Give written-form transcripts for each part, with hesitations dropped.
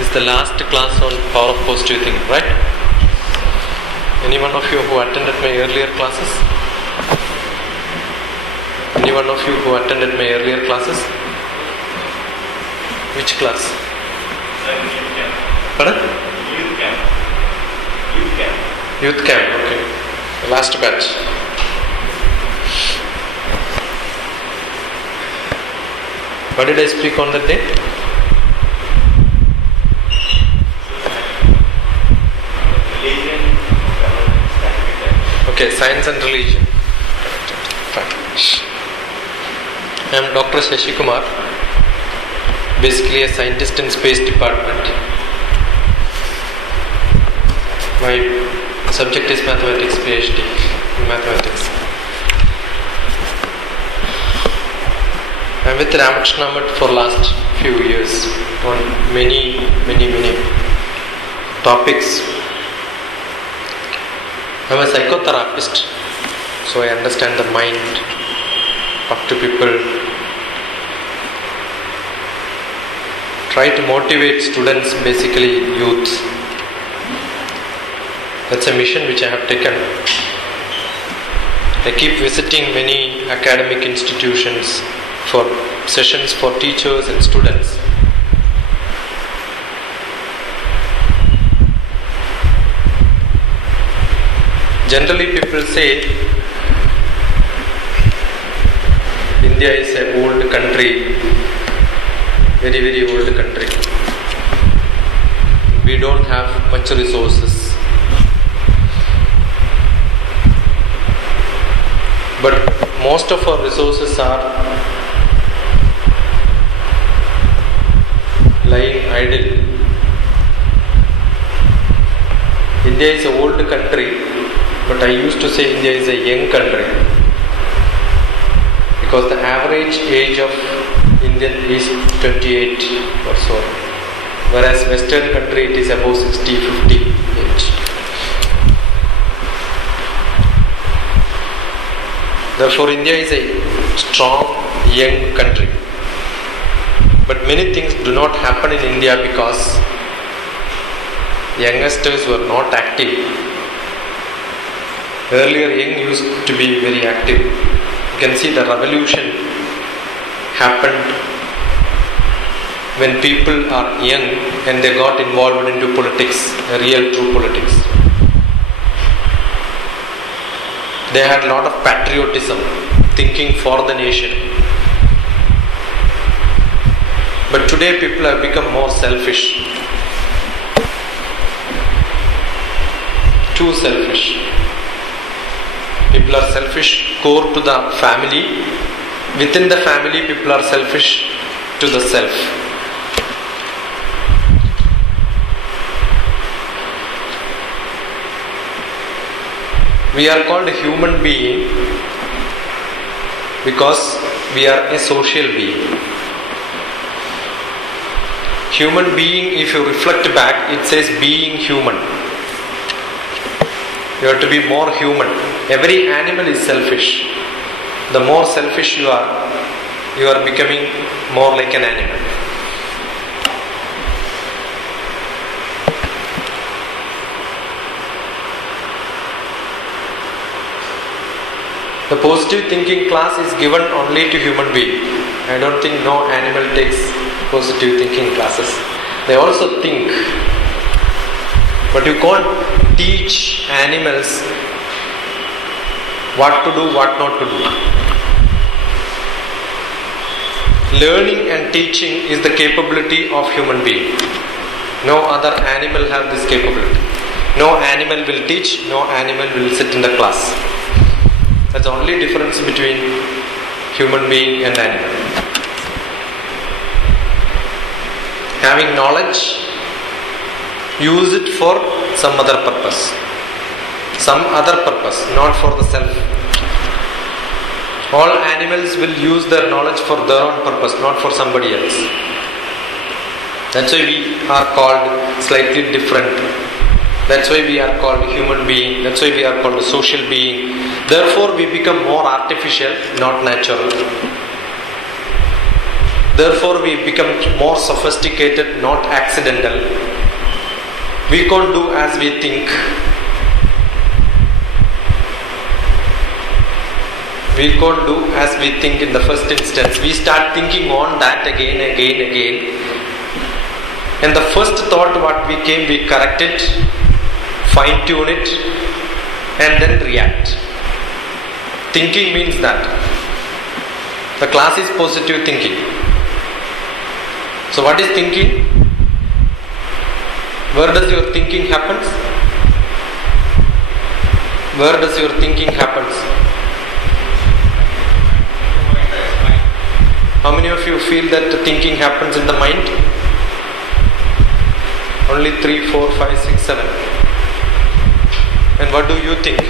is the last class on power of positive thinking, right? Any one of you who attended my earlier classes? Any one of you who attended my earlier classes? Which class? Youth camp. Pardon? Youth camp. Youth camp. Youth camp, okay. The last batch. What did I speak on that day? Religion, government, scientific. Okay, science and religion. Fine. I am Dr. Shashi Kumar, basically a scientist in space department. My subject is mathematics, PhD in mathematics. I am with Ramakrishna Math for last few years on many topics. I am a psychotherapist, so I understand the mind, talk to people, try to motivate students, basically youth. That's a mission which I have taken. I keep visiting many academic institutions for sessions for teachers and students. Generally people say India is an old country, very old country. We don't have much resources. But most of our resources are lying idle. India is an old country, but I used to say India is a young country because the average age of Indian is 28 or so, whereas Western country it is above 60-50 age. Therefore, India is a strong young country. But many things do not happen in India because youngsters were not active. Earlier, young used to be very active. You can see the revolution happened when people are young and they got involved into politics, real true politics. They had a lot of patriotism, thinking for the nation. But today people have become more selfish. Too selfish. People are selfish core to the family. Within the family people are selfish to the self. We are called a human being because we are a social being. Human being, if you reflect back, it says being human. You have to be more human. Every animal is selfish. The more selfish you are becoming more like an animal. The positive thinking class is given only to human being. I don't think no animal takes positive thinking classes. They also think. But you can't teach animals what to do, what not to do. Learning and teaching is the capability of human being. No other animal have this capability. No animal will teach, no animal will sit in the class. That's the only difference between human being and animal. Having knowledge, use it for some other purpose. Some other purpose, not for the self. All animals will use their knowledge for their own purpose, not for somebody else. That's why we are called slightly different. That's why we are called human being. That's why we are called a social being. Therefore, we become more artificial, not natural. Therefore, we become more sophisticated, not accidental. We can't do as we think. We can't do as we think in the first instance. We start thinking on that again. And the first thought what we came, we correct it, fine tune it, and then react. Thinking means that. The class is positive thinking. So what is thinking? Where does your thinking happens? Where does your thinking happens? How many of you feel that thinking happens in the mind? Only 3, 4, 5, 6, 7. And what do you think?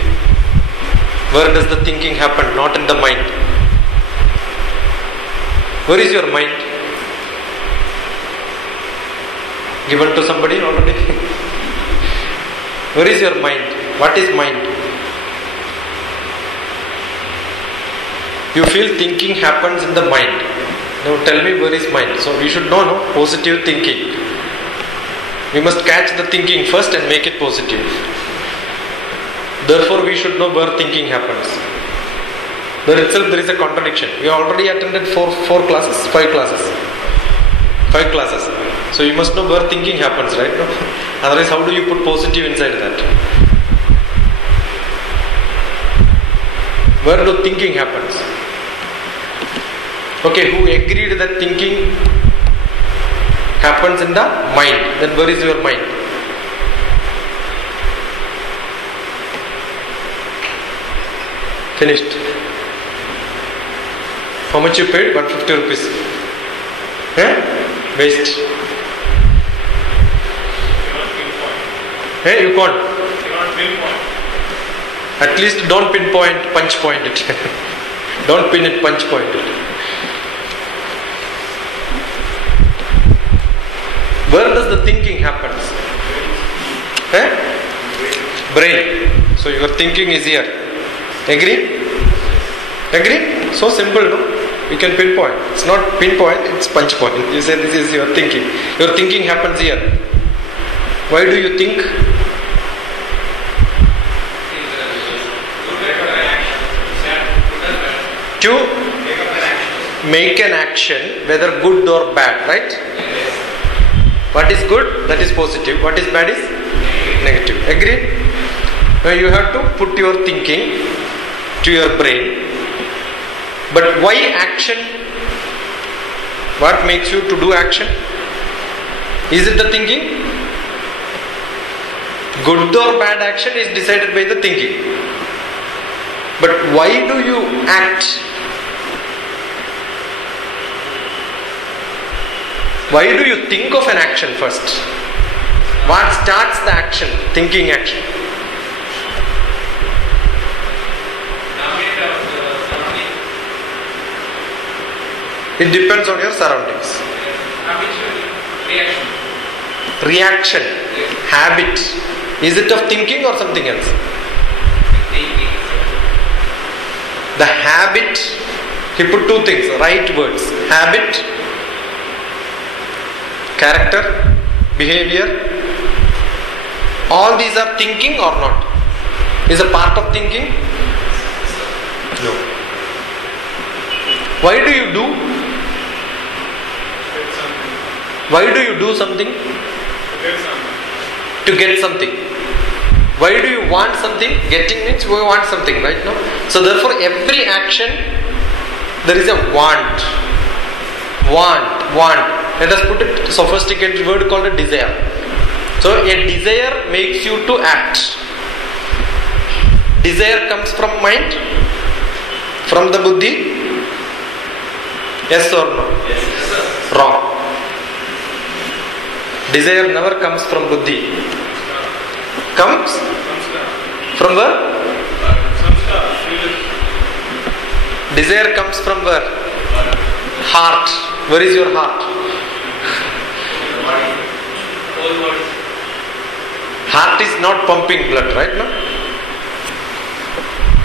Where does the thinking happen? Not in the mind. Where is your mind? Given to somebody already? Where is your mind? What is mind? You feel thinking happens in the mind. Now tell me, where is mind? So we should know, positive thinking. We must catch the thinking first and make it positive. Therefore we should know where thinking happens. There itself there is a contradiction. We already attended 5 classes. So you must know where thinking happens, right? No? Otherwise how do you put positive inside that? Where do thinking happens? Okay, who agreed that thinking happens in the mind? Then where is your mind? Finished. How much you paid? 150 rupees. Waste. You can't. At least don't pinpoint, punch point it. Don't pin it, punch point it. Where does the thinking happens? Brain. So your thinking is here. Agree? Agree? So simple, no? You can pinpoint. It's not pinpoint, it's punch point. You say this is your thinking. Your thinking happens here. Why do you think? To make an action, whether good or bad, right? What is good? That is positive. What is bad is negative. Agree? Now you have to put your thinking to your brain. But why action? What makes you to do action? Is it the thinking? Good or bad action is decided by the thinking. But why do you act? Why do you think of an action first? What starts the action? Thinking action. It depends on your surroundings. Reaction. Habit. Is it of thinking or something else? The habit. He put 2 things. Right words. Habit. Character. Behavior. All these are thinking or not? Is a part of thinking? No. Why do you do? Why do you do something? To get something. Why do you want something? Getting means we want something, right? No? So therefore every action there is a want. Want. Let us put it sophisticated word called a desire. So a desire makes you to act. Desire comes from mind? From the buddhi? Yes or no? Yes, sir. Wrong. Desire never comes from buddhi. Comes from where? Desire comes from where? Heart. Where is your heart? Heart is not pumping blood, right? No?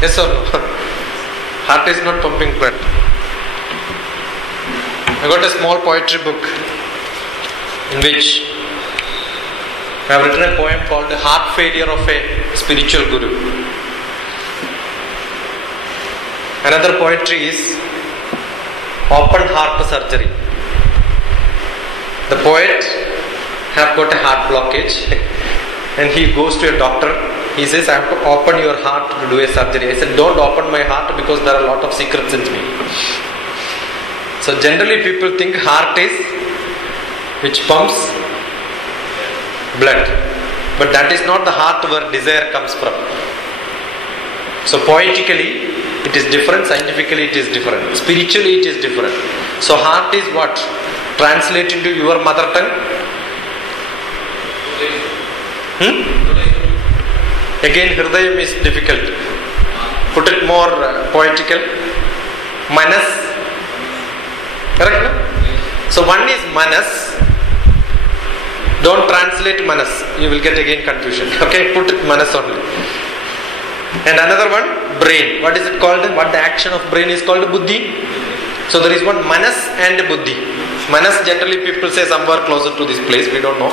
Yes or no? Heart is not pumping blood. I got a small poetry book in which I have written a poem called The Heart Failure of a Spiritual Guru. Another poetry is Open Heart Surgery. The poet have got a heart blockage and he goes to a doctor. He says, I have to open your heart to do a surgery. I said, don't open my heart because there are a lot of secrets in me. So generally people think heart is which pumps blood. But that is not the heart where desire comes from. So poetically it is different, scientifically it is different, spiritually it is different. So heart is what? Translate into your mother tongue. Again, Hridayam is difficult. Put it more poetical. Manas. Correct? No? So one is Manas. Don't translate Manas. You will get again confusion. Okay? Put it Manas only. And another one, brain. What is it called? What the action of brain is called? Buddhi. So there is one Manas and Buddhi. Manas generally people say somewhere closer to this place. We don't know.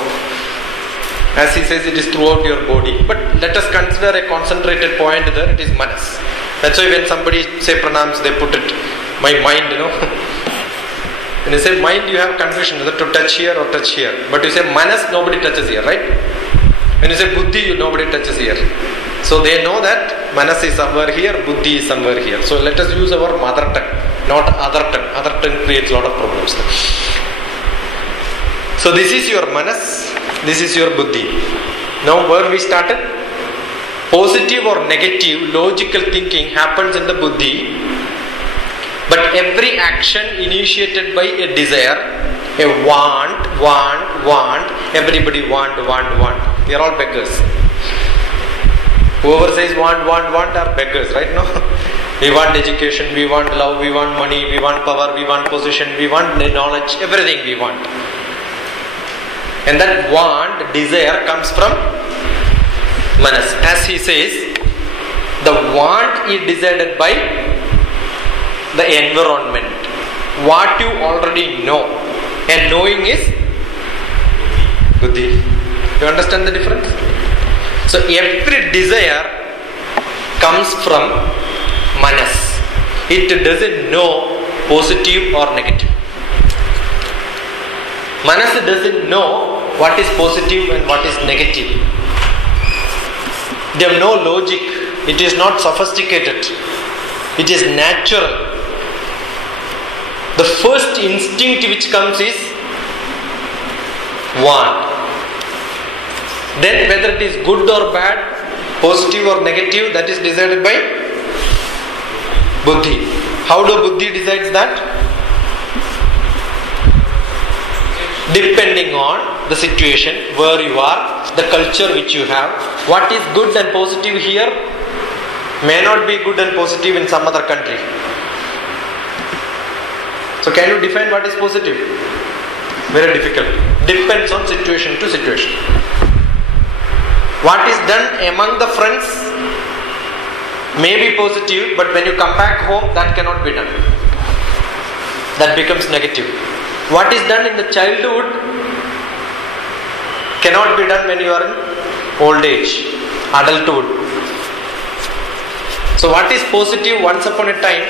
As he says, it is throughout your body. But let us consider a concentrated point there. It is Manas. That's why when somebody say pranams, they put it, my mind, When you say mind, you have confusion whether to touch here or touch here. But you say Manas, nobody touches here, right? When you say Buddhi, nobody touches here. So they know that Manas is somewhere here, Buddhi is somewhere here. So let us use our mother tongue, not other tongue. Other tongue creates a lot of problems. So this is your Manas, this is your Buddhi. Now where we started? Positive or negative logical thinking happens in the Buddhi. But every action initiated by a desire, a want, everybody want. We are all beggars. Whoever says want are beggars, right? No? We want education, we want love, we want money, we want power, we want position, we want knowledge, everything we want. And that want, desire comes from Manas. As he says, the want is decided by the environment. What you already know. And knowing is Buddhi. You understand the difference? So every desire comes from Manas. It doesn't know positive or negative. Manas doesn't know what is positive and what is negative. They have no logic. It is not sophisticated. It is natural. The first instinct which comes is want. Then whether it is good or bad, positive or negative, that is decided by Buddhi. How do Buddhi decides that? Depending on the situation where you are, the culture which you have, what is good and positive here may not be good and positive in some other country. So can you define what is positive? Very difficult. Depends on situation to situation. What is done among the friends may be positive, but when you come back home, that cannot be done. That becomes negative. What is done in the childhood cannot be done when you are in old age, adulthood. So what is positive once upon a time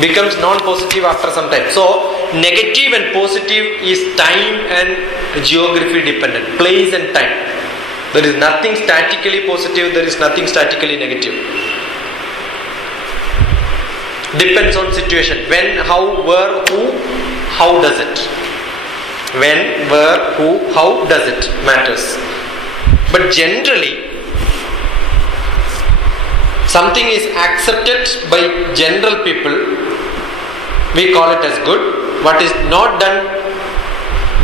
becomes non-positive after some time. So negative and positive is time and geography dependent, place and time. There is nothing statically positive, there is nothing statically negative. Depends on situation. When, how, where, who, how does it? When, where, who, how does it matters. But generally, something is accepted by general people, we call it as good. What is not done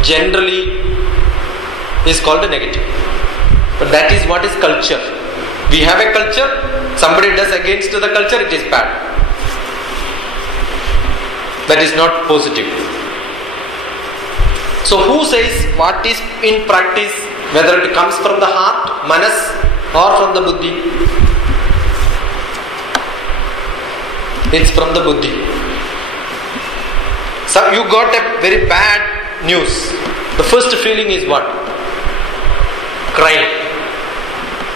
generally is called a negative. But that is what is culture. We have a culture, somebody does against the culture, it is bad. That is not positive. So who says what is in practice, whether it comes from the heart, manas, or from the buddhi? It's from the buddhi. So you got a very bad news. The first feeling is what? Crying.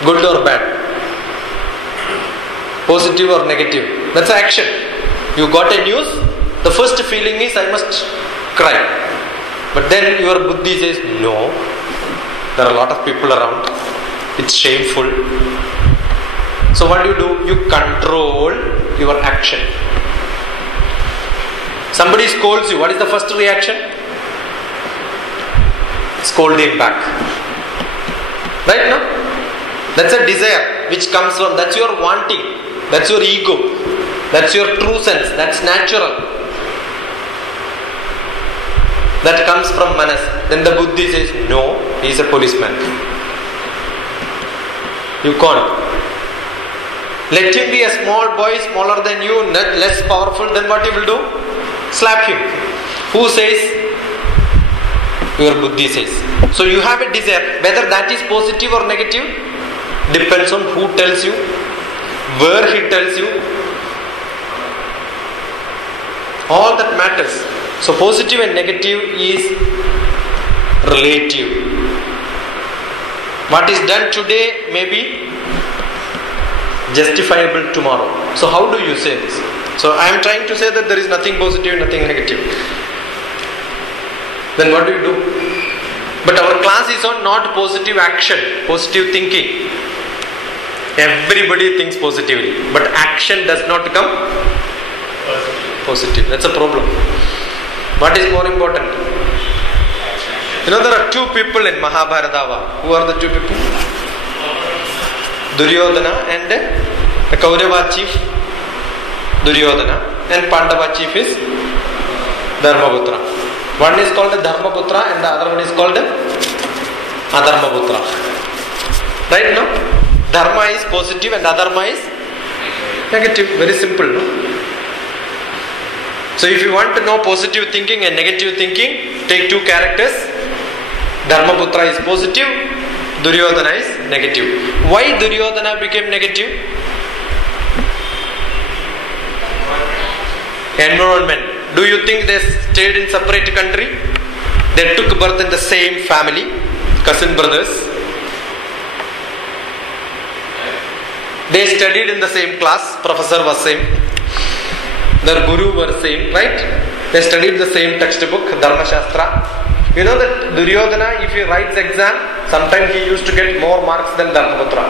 Good or bad? Positive or negative? That's action. You got a news. The first feeling is I must cry. But then your buddhi says no. There are a lot of people around. It's shameful. So what do? You control your action. Somebody scolds you. What is the first reaction? Scold him back. Right now? That's a desire which comes from, that's your wanting. That's your ego. That's your true sense. That's natural. That comes from manas. Then the buddhi says, no, he is a policeman. You can't. Let him be a small boy, smaller than you, less powerful, then what you will do? Slap him. Who says? Your buddhi says. So you have a desire. Whether that is positive or negative depends on who tells you, where he tells you. All that matters. So positive and negative is relative. What is done today may be justifiable tomorrow. So how do you say this? So I am trying to say that there is nothing positive, nothing negative. Then what do you do? But our class is on not positive action, positive thinking. Everybody thinks positively, but action does not come positive. That's a problem. What is more important? You know, there are two people in Mahabharata. Who are the two people? Duryodhana and the Kaurava chief Duryodhana, and Pandava chief is Dharmaputra. One is called Dharmaputra and the other one is called Adharmaputra. Right now? Dharma is positive and Adharma is negative. Very simple, no? So if you want to know positive thinking and negative thinking, take two characters. Dharmaputra is positive, Duryodhana is negative. Why Duryodhana became negative? Environment. Do you think they stayed in separate country? They took birth in the same family, cousin brothers. They studied in the same class, professor was same. Their guru were same, right? They studied the same textbook, Dharma Shastra. You know that Duryodhana, if he writes exam, sometimes he used to get more marks than Dharmaputra.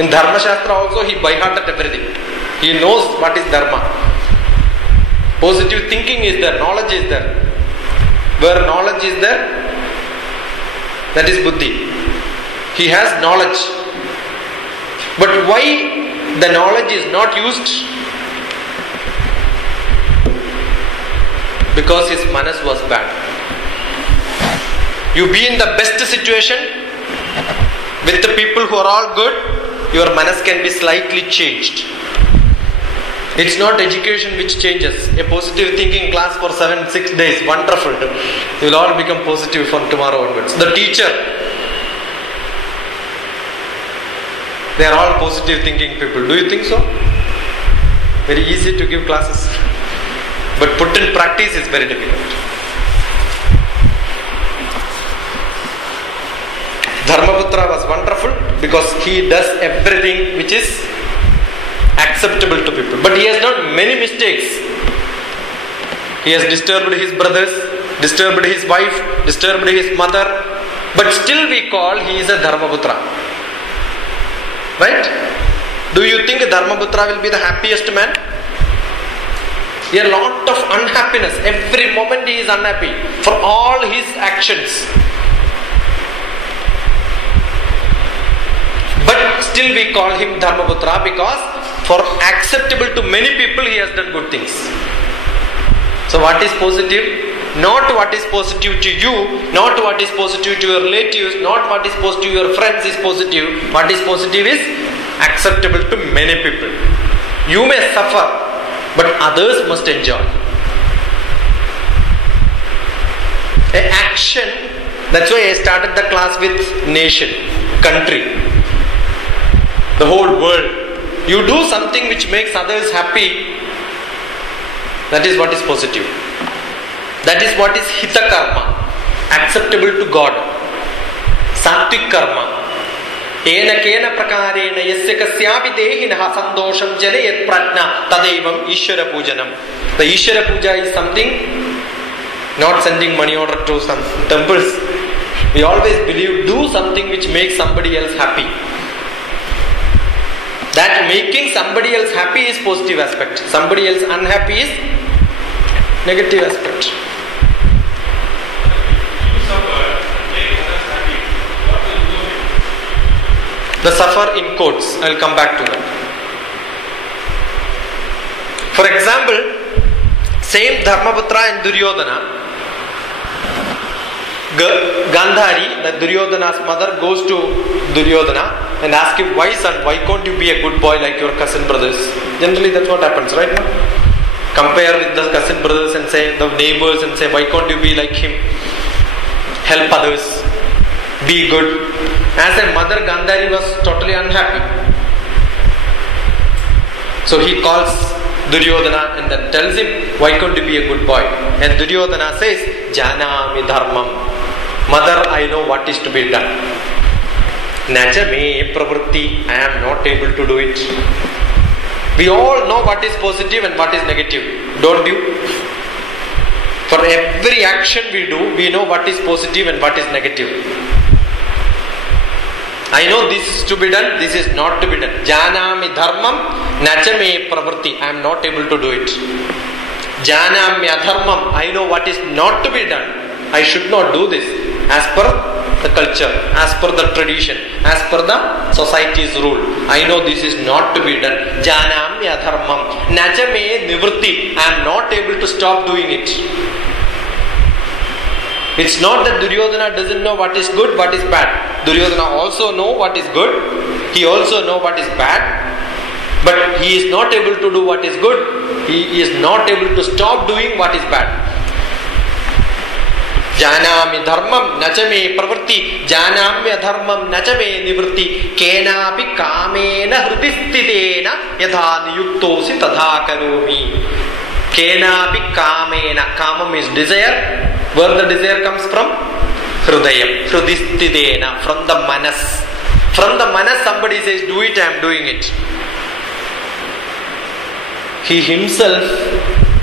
In Dharma Shastra also he by-hearted everything. He knows what is Dharma. Positive thinking is there, knowledge is there. Where knowledge is there, that is buddhi. He has knowledge. But why the knowledge is not used? Because his manas was bad. You be in the best situation with the people who are all good, your manas can be slightly changed. It's not education which changes. A positive thinking class for 6 days, wonderful. You will all become positive from tomorrow onwards. The teacher, they are all positive thinking people. Do you think so? Very easy to give classes. But put in practice is very difficult. Dharmaputra was wonderful because he does everything which is acceptable to people. But he has done many mistakes. He has disturbed his brothers, disturbed his wife, disturbed his mother. But still we call he is a Dharmaputra. Right? Do you think Dharmaputra will be the happiest man? A lot of unhappiness. Every moment he is unhappy for all his actions. But still we call him Dharmaputra because for acceptable to many people he has done good things. So what is positive? Not what is positive to you, not what is positive to your relatives, not what is positive to your friends is positive. What is positive is acceptable to many people. You may suffer, but others must enjoy. An action, that's why I started the class with nation, country, the whole world. You do something which makes others happy, That is what is positive. That is what is hita karma, acceptable to God. Sattvic karma. Ena kena prakarena yasya kasyapi dehinah sandosham janayat prajna tadevam Ishvara pujanam. The Ishvara puja is something, not sending money order to some temples. We always believe, do something which makes somebody else happy. That making somebody else happy is positive aspect. Somebody else unhappy is negative aspect. The suffer in quotes. I will come back to that. For example, same Dharmaputra and Duryodhana. Gandhari, the Duryodhana's mother, goes to Duryodhana and asks him, why son, why can't you be a good boy like your cousin brothers? Generally that's what happens, right? No? Compare with the cousin brothers and say, the neighbors, and say, why can't you be like him? Help others. Be good. As a mother, Gandhari was totally unhappy. So he calls Duryodhana and then tells him, why can't you be a good boy? And Duryodhana says, Janami dharmam. Mother, I know what is to be done. Nacha me pravritti, I am not able to do it. We all know what is positive and what is negative, don't you? For every action we do, we know what is positive and what is negative. I know this is to be done, this is not to be done. Janami dharmam, nacha me pravritti, I am not able to do it. Janami adharmam, I know what is not to be done. I should not do this. As per the culture, as per the tradition, as per the society's rule. I know this is not to be done. Janamya dharmam. Nacha me nivritti. I am not able to stop doing it. It's not that Duryodhana doesn't know what is good, what is bad. Duryodhana also know what is good. He also know what is bad. But he is not able to do what is good. He is not able to stop doing what is bad. Janami dharmam nachame pravritti, janamya dharmam nachame nivritti, kenapi kamena hritistitena yadha niyuktosi tadha karomi. Kenapi kamena, kamam is desire. Where the desire comes from? Hridayam, hritistitena, from the manas. From the manas somebody says, do it, I am doing it. He himself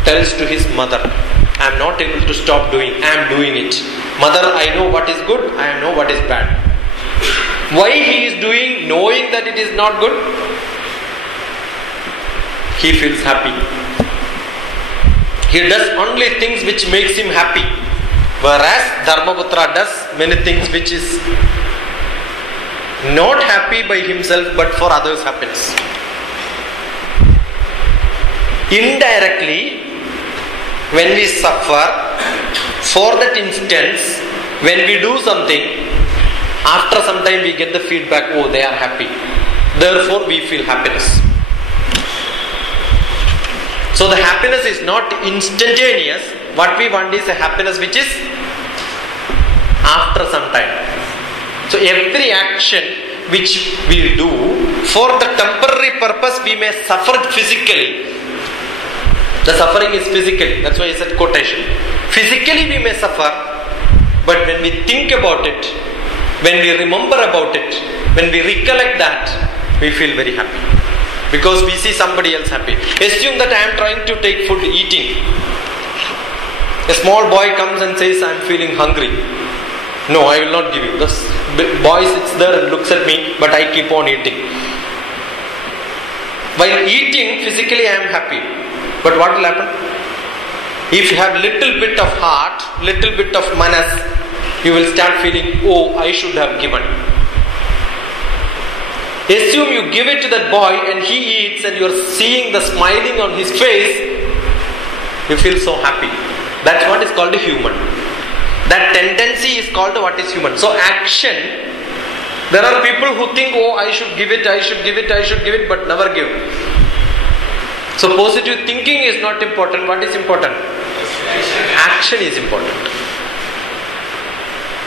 tells to his mother, I am not able to stop doing, I am doing it. Mother, I know what is good, I know what is bad. Why he is doing, knowing that it is not good? He feels happy. He does only things which makes him happy. Whereas Dharmaputra does many things which is not happy by himself but for others' happiness. Indirectly, when we suffer, for that instance, when we do something, after some time we get the feedback, oh, they are happy. Therefore, we feel happiness. So the happiness is not instantaneous. What we want is a happiness which is after some time. So every action which we do, for the temporary purpose we may suffer physically. The suffering is physical. That's why I said quotation. Physically we may suffer, but when we think about it, when we remember about it, when we recollect that, we feel very happy. Because we see somebody else happy. Assume that I am trying to take food, eating. A small boy comes and says, I am feeling hungry. No, I will not give you. The boy sits there and looks at me, but I keep on eating. While eating, physically I am happy. But what will happen? If you have little bit of heart, little bit of manas, you will start feeling, oh, I should have given. Assume you give it to that boy and he eats and you are seeing the smiling on his face, you feel so happy. That's what is called a human. That tendency is called what is human. So action, there are people who think, oh, I should give it, I should give it, I should give it, but never give. So positive thinking is not important. What is important? Action is important.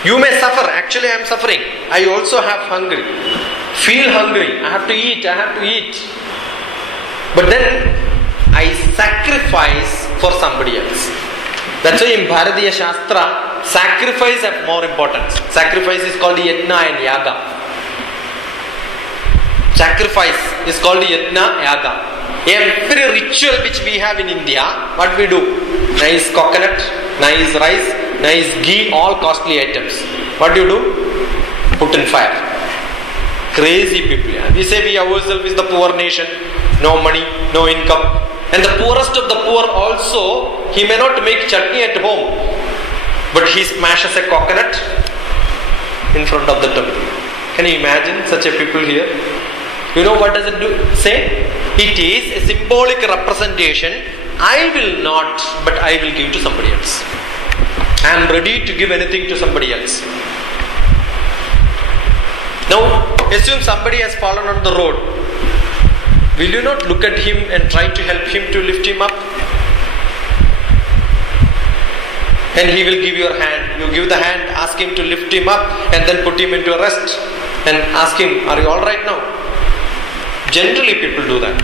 You may suffer. Actually, I am suffering. I also have hungry. Feel hungry. I have to eat. I have to eat. But then I sacrifice for somebody else. That's why in Bharatiya Shastra, sacrifice have more importance. Sacrifice is called yajna and yaga. Sacrifice is called yajna, yaga. Every ritual which we have in India, what we do? Nice coconut, nice rice, nice ghee, all costly items. What do you do? Put in fire. Crazy people. We say we ourselves is the poor nation, no money, no income. And the poorest of the poor also, he may not make chutney at home, but he smashes a coconut in front of the temple. Can you imagine such a people here? You know what does it do? Say, it is a symbolic representation. I will not, but I will give to somebody else. I am ready to give anything to somebody else. Now, assume somebody has fallen on the road. Will you not look at him and try to help him to lift him up? And he will give your hand. You give the hand, ask him to lift him up and then put him into a rest and ask him, are you alright now? Generally people do that.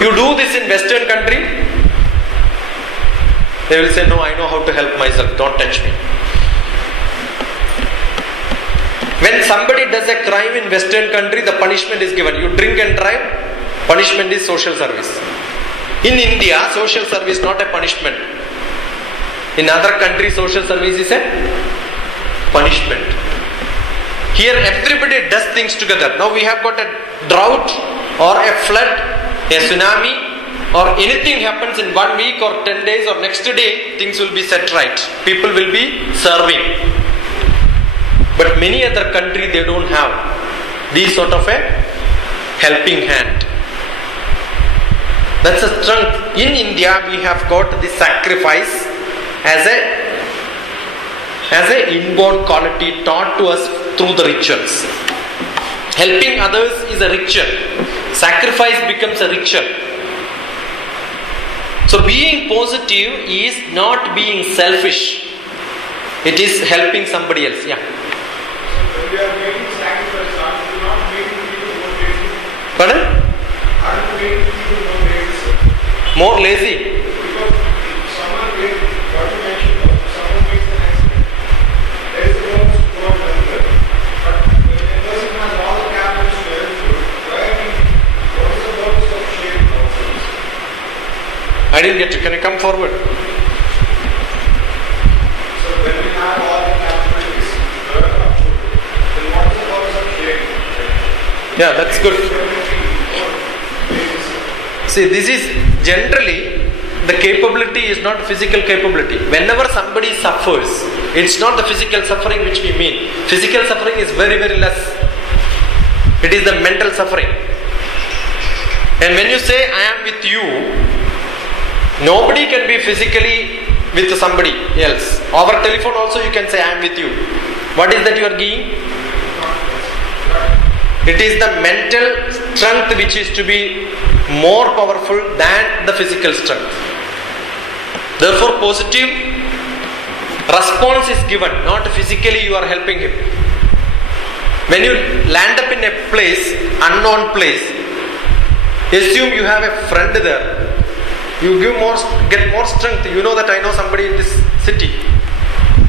You do this in Western country, they will say, no, I know how to help myself, don't touch me. When somebody does a crime in Western country, the punishment is given. You drink and drive, punishment is social service. In India, social service is not a punishment. In other countries, social service is a punishment. Here everybody does things together. Now we have got a drought or a flood, a tsunami, or anything happens in 1 week or 10 days or next day, things will be set right. People will be serving. But many other countries, they don't have this sort of a helping hand. That's a strength. In India, we have got the sacrifice as a inborn quality taught to us through the rituals. Helping others is a ritual. Sacrifice becomes a ritual. So being positive is not being selfish. It is helping somebody else. Yeah. When we are making sacrifice, are we not making people more lazy? Pardon? Are we making people more lazy? More lazy? Because if someone makes, what you mentioned, someone makes an accident, there is a bonus to go and help them. But when a person has all the cabinets to help you, what is the purpose of sharing ourselves? I didn't get you. Can you come forward? So when we have all the capabilities, then what is the purpose of sharing? Yeah, that's good. See, this is generally the capability is not physical capability. Whenever somebody suffers, it's not the physical suffering which we mean. Physical suffering is very, very less. It is the mental suffering. And when you say, I am with you, nobody can be physically with somebody else. Over telephone also you can say, I am with you. What is that you are giving? It is the mental strength which is to be more powerful than the physical strength. Therefore, positive response is given, not physically you are helping him. When you land up in a place, unknown place, assume you have a friend there. You get more strength. You know that I know somebody in this city.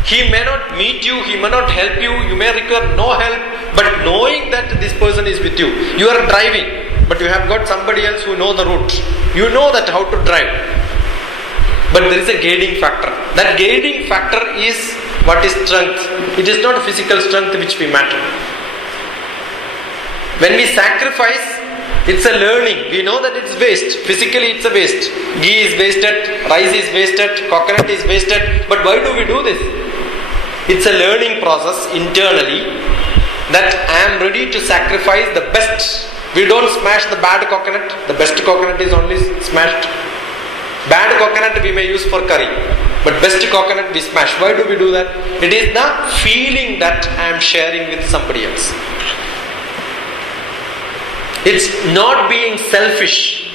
He may not meet you, he may not help you, you may require no help, but knowing that this person is with you. You are driving, but you have got somebody else who know the route. You know that how to drive. But there is a guiding factor. That guiding factor is what is strength. It is not physical strength which we matter. When we sacrifice, it's a learning. We know that it's waste. Physically it's a waste. Ghee is wasted, rice is wasted, coconut is wasted. But why do we do this? It's a learning process internally that I am ready to sacrifice the best. We don't smash the bad coconut. The best coconut is only smashed. Bad coconut we may use for curry, but best coconut we smash. Why do we do that? It is the feeling that I am sharing with somebody else. It's not being selfish.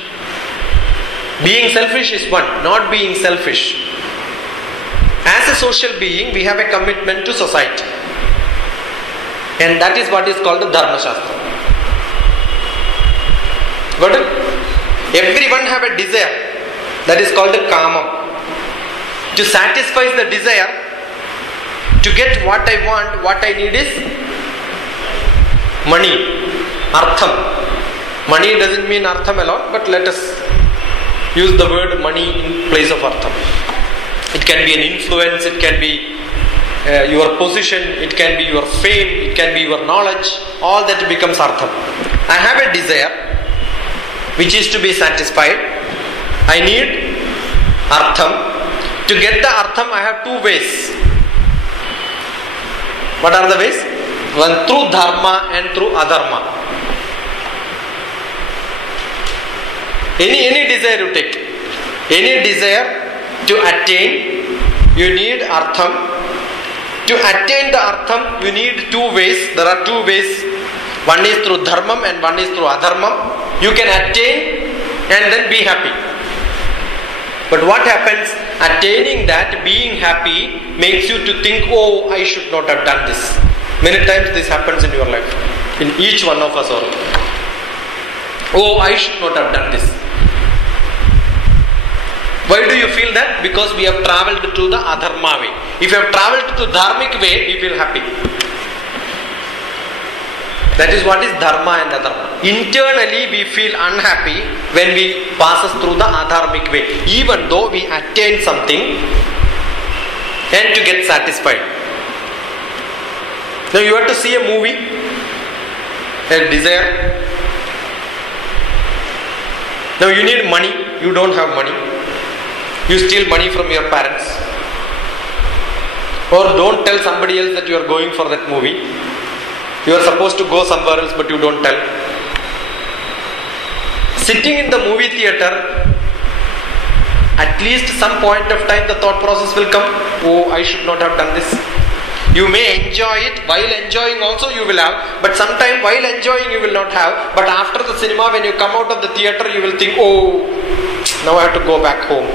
Being selfish is one, not being selfish. As a social being, we have a commitment to society. And that is what is called the Dharma Shastra. Got it? Everyone have a desire. That is called kamam. To satisfy the desire, to get what I want, what I need is money, artham. Money doesn't mean artham alone, but let us use the word money in place of artham. It can be an influence, it can be your position, it can be your fame, it can be your knowledge. All that becomes artham. I have a desire which is to be satisfied. I need artham. To get the artham, I have two ways. What are the ways? One through dharma and through adharma. Any desire you take, any desire to attain, you need artham. To attain the artham, you need two ways. There are two ways. One is through dharmam and one is through adharmam. You can attain and then be happy. But what happens? Attaining that, being happy, makes you to think, oh, I should not have done this. Many times this happens in your life. In each one of us. Oh, I should not have done this. Why do you feel that? Because we have travelled to the adharma way. If you have travelled to the dharmic way, we feel happy. That is what is dharma and adharma. Internally we feel unhappy when we pass through the adharmic way, even though we attain something and to get satisfied. Now you have to see a movie, a desire. Now you need money, you don't have money. You steal money from your parents. Or don't tell somebody else that you are going for that movie. You are supposed to go somewhere else but you don't tell. Sitting in the movie theater, at least some point of time the thought process will come, oh, I should not have done this. You may enjoy it, while enjoying also you will have, but sometime while enjoying you will not have, but after the cinema when you come out of the theater you will think, oh, now I have to go back home,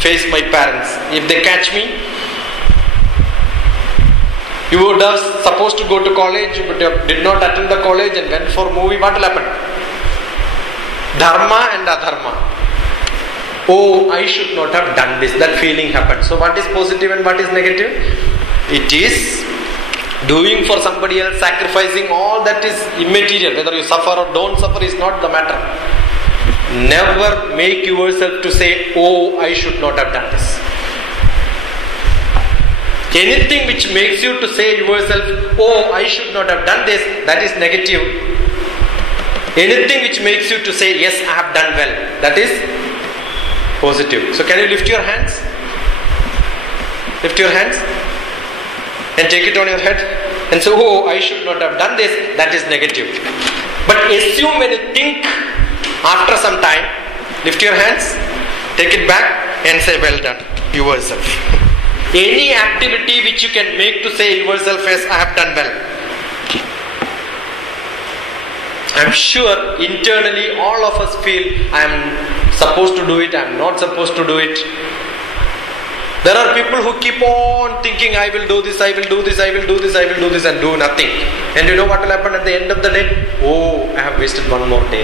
face my parents. If they catch me, you would have supposed to go to college but you did not attend the college and went for movie, what will happen? Dharma and adharma. Oh, I should not have done this. That feeling happens. So what is positive and what is negative? It is doing for somebody else, sacrificing all that is immaterial. Whether you suffer or don't suffer is not the matter. Never make yourself to say, oh, I should not have done this. Anything which makes you to say yourself, oh, I should not have done this, that is negative. Anything which makes you to say, yes, I have done well, that is positive. So can you lift your hands? Lift your hands and take it on your head and say, oh, I should not have done this, that is negative. But assume when you think after some time, lift your hands, take it back and say, well done, yourself. Any activity which you can make to say yourself, yes, I have done well. I am sure internally all of us feel I am supposed to do it, I am not supposed to do it. There are people who keep on thinking, I will do this, I will do this, I will do this, I will do this and do nothing. And you know what will happen at the end of the day? Oh, I have wasted one more day.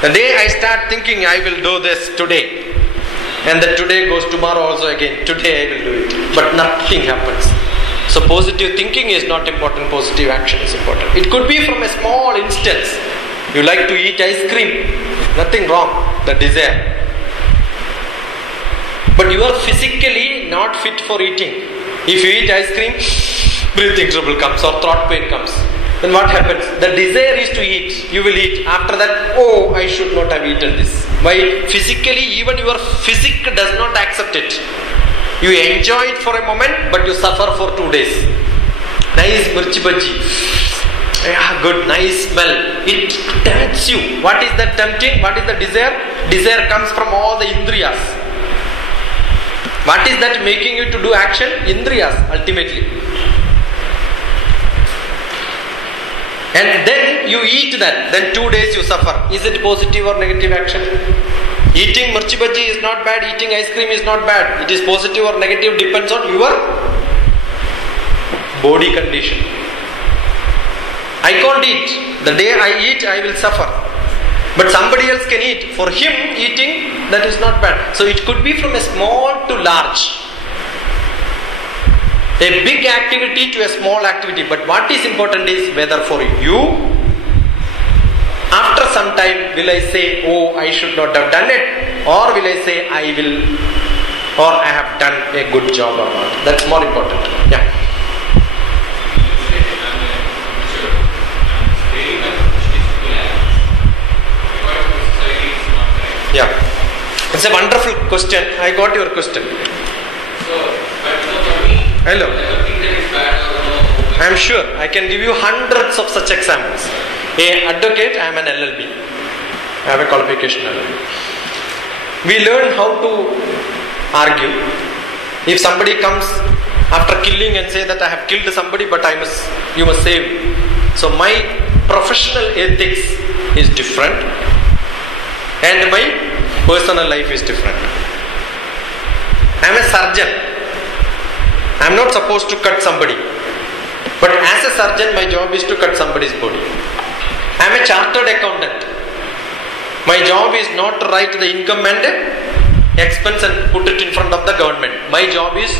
The day I start thinking I will do this today, and the today goes tomorrow also again, today I will do it. But nothing happens. So positive thinking is not important, positive action is important. It could be from a small instance. You like to eat ice cream, nothing wrong, the desire. But you are physically not fit for eating. If you eat ice cream, breathing trouble comes or throat pain comes. Then what happens? The desire is to eat. You will eat. After that, oh, I should not have eaten this. Why? Physically, even your physique does not accept it. You enjoy it for a moment, but you suffer for 2 days. Nice mirchi bhaji. Yeah, good, nice smell. It tempts you. What is that tempting? What is the desire? Desire comes from all the indriyas. What is that making you to do action? Indriyas, ultimately. And then you eat that. Then 2 days you suffer. Is it positive or negative action? Eating mirchi bhaji is not bad. Eating ice cream is not bad. It is positive or negative depends on your body condition. I can't eat. The day I eat, I will suffer. But somebody else can eat. For him, eating, that is not bad. So it could be from a small to large. A big activity to a small activity. But what is important is whether for you, after some time, will I say, oh, I should not have done it? Or will I say, I will, or I have done a good job or not? That's more important. Yeah. Yeah. It's a wonderful question. I got your question. Hello. I am sure I can give you hundreds of such examples. A advocate, I am an LLB. I have a qualification LLB. We learn how to argue. If somebody comes after killing and say that I have killed somebody, but you must save me. So my professional ethics is different, and my personal life is different. I am a surgeon. I am not supposed to cut somebody. But as a surgeon, my job is to cut somebody's body. I am a chartered accountant. My job is not to write the income and expense and put it in front of the government. My job is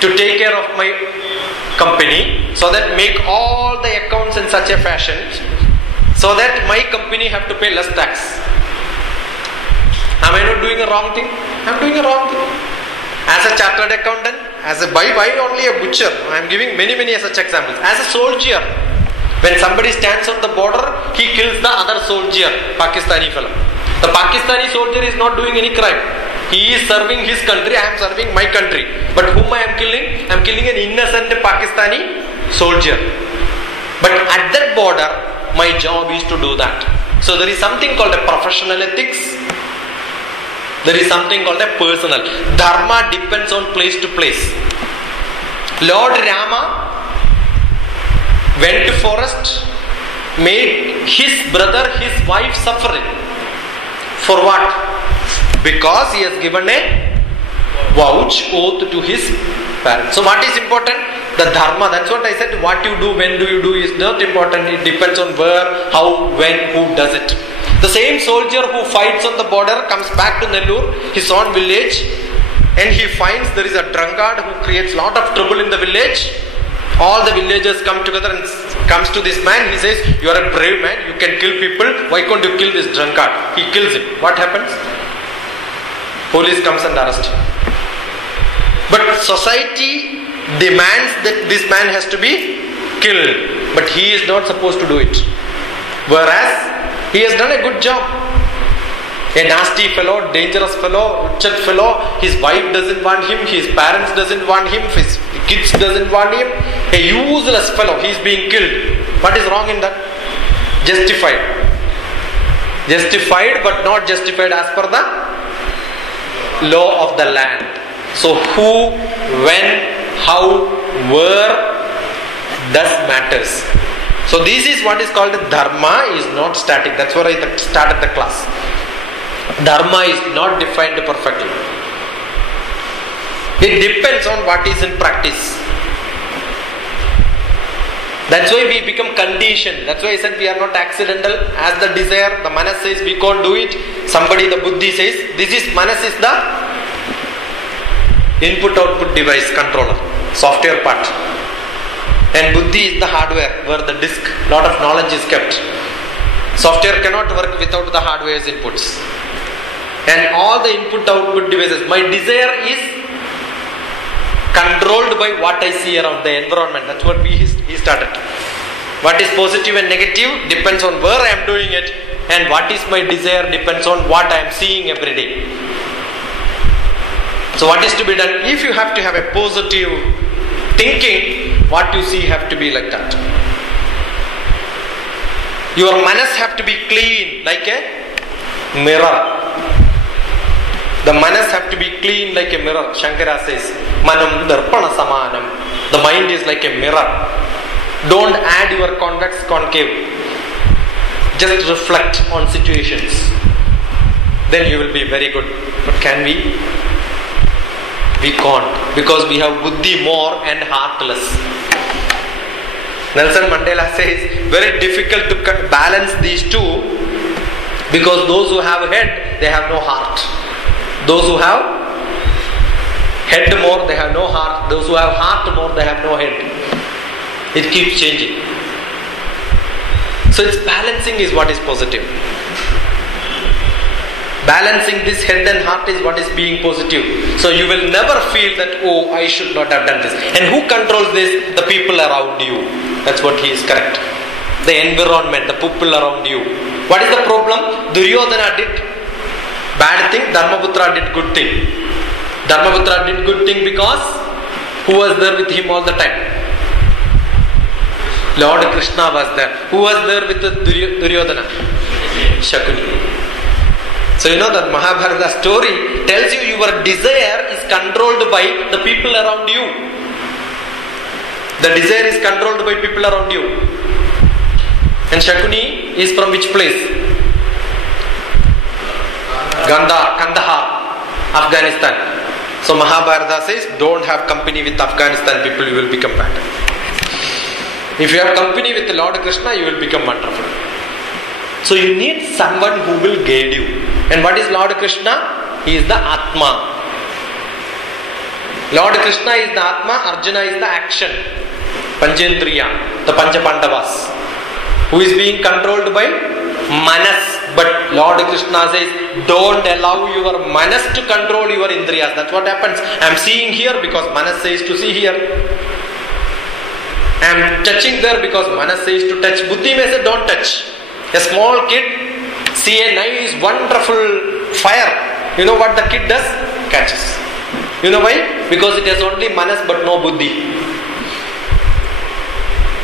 to take care of my company, so that make all the accounts in such a fashion so that my company have to pay less tax. Am I not doing a wrong thing? I am doing a wrong thing. As a chartered accountant, why only a butcher? I am giving many such examples. As a soldier, when somebody stands on the border, he kills the other soldier, Pakistani fellow. The Pakistani soldier is not doing any crime. He is serving his country, I am serving my country. But whom I am killing? I am killing an innocent Pakistani soldier. But at that border, my job is to do that. So there is something called a professional ethics. There is something called a personal. Dharma depends on place to place. Lord Rama went to forest, made his brother, his wife suffering. For what? Because he has given a vouch oath to his parents. So what is important? The dharma. That's what I said. What you do, when do you do is not important. It depends on where, how, when, who does it. The same soldier who fights on the border comes back to Nellore, his own village, and he finds there is a drunkard who creates lot of trouble in the village. All the villagers come together and comes to this man. He says, you are a brave man, you can kill people, why can't you kill this drunkard? He kills him. What happens? Police comes and arrests him. But society demands that this man has to be killed, but he is not supposed to do it. Whereas he has done a good job. A nasty fellow, dangerous fellow, wretched fellow, his wife doesn't want him, his parents doesn't want him, his kids doesn't want him. A useless fellow, he is being killed. What is wrong in that? Justified. Justified but not justified as per the law of the land. So who, when, how, where does matters. So this is what is called dharma is not static. That's where I started the class. Dharma is not defined perfectly. It depends on what is in practice. That's why we become conditioned. That's why I said we are not accidental. As the desire, the manas says we can't do it. Somebody, the buddhi says, this is, manas is the input-output device controller, software part. And buddhi is the hardware where the disk, lot of knowledge is kept. Software cannot work without the hardware's inputs. And all the input-output devices, my desire is controlled by what I see around the environment. That's what he started. What is positive and negative depends on where I am doing it, and what is my desire depends on what I am seeing every day. So what is to be done? If you have to have a positive thinking, what you see have to be like that. Your manas have to be clean like a mirror. The manas have to be clean like a mirror. Shankara says, Manam darpana samanam. The mind is like a mirror. Don't add your convex concave. Just reflect on situations. Then you will be very good. But can we? We can't. Because we have buddhi more and heartless. Nelson Mandela says, very difficult to balance these two Because those who have head, they have no heart. Those who have head more, they have no heart. Those who have heart more, they have no head. It keeps changing. So it's balancing is what is positive. Balancing this head and heart is what is being positive. So you will never feel that, oh, I should not have done this. And who controls this? The people around you. That's what he is correct. The environment, the people around you. What is the problem? Duryodhana did bad thing, Dharmaputra did good thing. Dharmaputra did good thing because who was there with him all the time? Lord Krishna was there. Who was there with the Duryodhana? Shakuni. So you know that Mahabharata story tells you your desire is controlled by the people around you. The desire is controlled by people around you. And Shakuni is from which place? Kandahar, Afghanistan. So Mahabharata says, don't have company with Afghanistan people, you will become bad. If you have company with Lord Krishna, you will become wonderful. So you need someone who will guide you. And what is Lord Krishna? He is the Atma. Lord Krishna is the Atma, Arjuna is the action. Panchendriya, the Pancha Pandavas. Who is being controlled by Manas. But Lord Krishna says, don't allow your Manas to control your Indriyas. That's what happens. I am seeing here because Manas says to see here. I am touching there because Manas says to touch. Buddhi may say don't touch. A small kid see a nice wonderful fire. You know what the kid does? Catches. You know why? Because it has only Manas but no Buddhi.